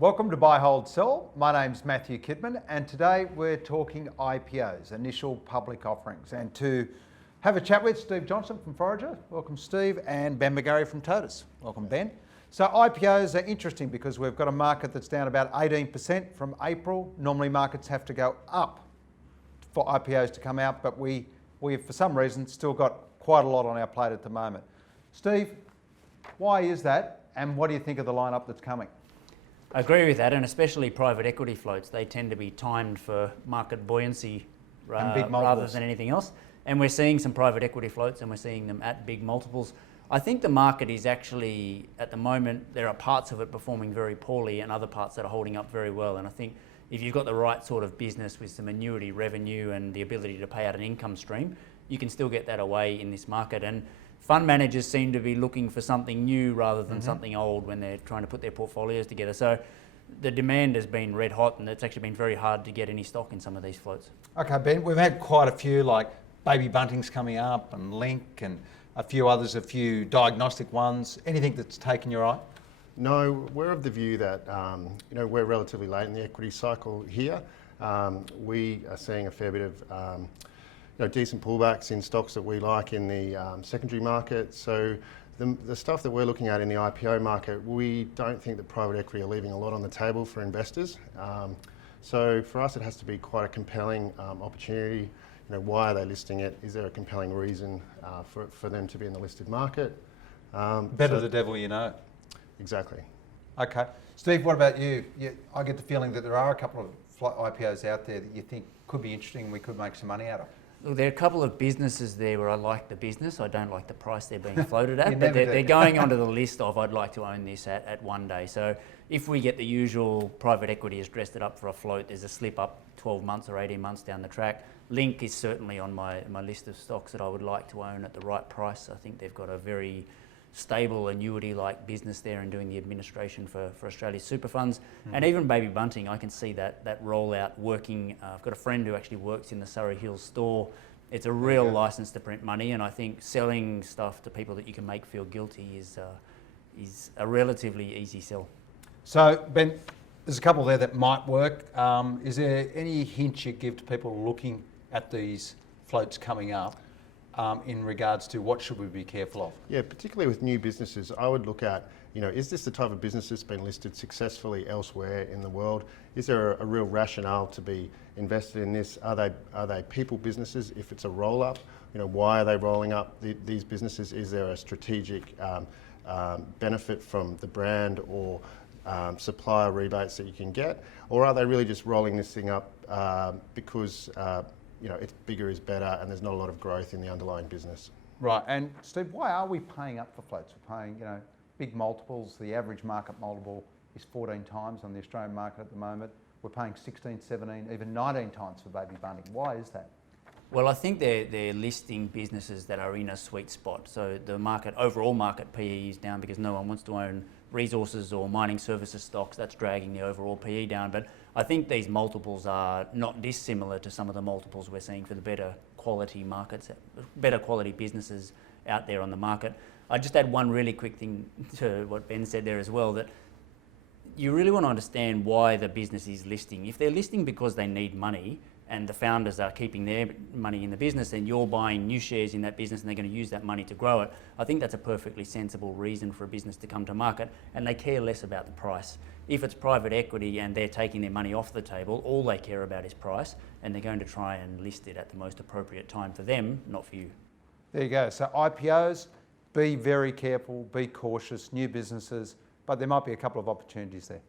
Welcome to Buy, Hold, Sell. My name's Matthew Kidman, and today we're talking IPOs, initial public offerings. And to have a chat with Steve Johnson from Forager, welcome Steve, and Ben McGarry from Totus. Welcome Ben. So IPOs are interesting because we've got a market that's down about 18% from April. Normally markets have to go up for IPOs to come out, but we've for some reason still got quite a lot on our plate at the moment. Steve, why is that, and what do you think of the lineup that's coming? I agree with that, and especially private equity floats. They tend to be timed for market buoyancy rather than anything else. And we're seeing some private equity floats, and we're seeing them at big multiples. I think the market is actually, at the moment, there are parts of it performing very poorly and other parts that are holding up very well. And I think if you've got the right sort of business with some annuity revenue and the ability to pay out an income stream, you can still get that away in this market. And fund managers seem to be looking for something new rather than something old when they're trying to put their portfolios together. So the demand has been red hot, and it's actually been very hard to get any stock in some of these floats. Okay, Ben, we've had quite a few like Baby Bunting's coming up and Link and a few others, a few diagnostic ones. Anything that's taken your eye? No, we're of the view that we're relatively late in the equity cycle here. We are seeing a fair bit of decent pullbacks in stocks that we like in the secondary market. So the stuff that we're looking at in the IPO market, we don't think that private equity are leaving a lot on the table for investors. So for us, it has to be quite a compelling opportunity. Why are they listing it? Is there a compelling reason for them to be in the listed market? Better the devil you know. Exactly. Okay. Steve, what about you? I get the feeling that there are a couple of IPOs out there that you think could be interesting and we could make some money out of. Look, there are a couple of businesses there where I like the business. I don't like the price they're being floated at, but they're going onto the list of I'd like to own this at one day. So if we get the usual private equity has dressed it up for a float, there's a slip up 12 months or 18 months down the track. Link is certainly on my list of stocks that I would like to own at the right price. I think they've got a very stable annuity-like business there and doing the administration for Australia's super funds. And even Baby Bunting, I can see that rollout working. I've got a friend who actually works in the Surrey Hills store. It's a real license to print money, and I think selling stuff to people that you can make feel guilty is a relatively easy sell. So Ben, there's a couple there that might work. Is there any hint you give to people looking at these floats coming up in regards to what should we be careful of? Yeah, particularly with new businesses, I would look at, is this the type of business that's been listed successfully elsewhere in the world? Is there a real rationale to be invested in this? Are they people businesses? If it's a roll-up, why are they rolling up these businesses? Is there a strategic benefit from the brand or supplier rebates that you can get? Or are they really just rolling this thing up because it's bigger is better and there's not a lot of growth in the underlying business? Right, and Steve, why are we paying up for floats? We're paying, big multiples. The average market multiple is 14 times on the Australian market at the moment. We're paying 16, 17, even 19 times for Baby Bunting. Why is that? Well, I think they're listing businesses that are in a sweet spot. So the overall market PE is down because no one wants to own resources or mining services stocks. That's dragging the overall PE down. But I think these multiples are not dissimilar to some of the multiples we're seeing for the better quality markets, better quality businesses out there on the market. I just add one really quick thing to what Ben said there as well, that you really want to understand why the business is listing. If they're listing because they need money and the founders are keeping their money in the business and you're buying new shares in that business and they're going to use that money to grow it, I think that's a perfectly sensible reason for a business to come to market, and they care less about the price. If it's private equity and they're taking their money off the table, all they care about is price, and they're going to try and list it at the most appropriate time for them, not for you. There you go. So IPOs, be very careful, be cautious, new businesses, but there might be a couple of opportunities there.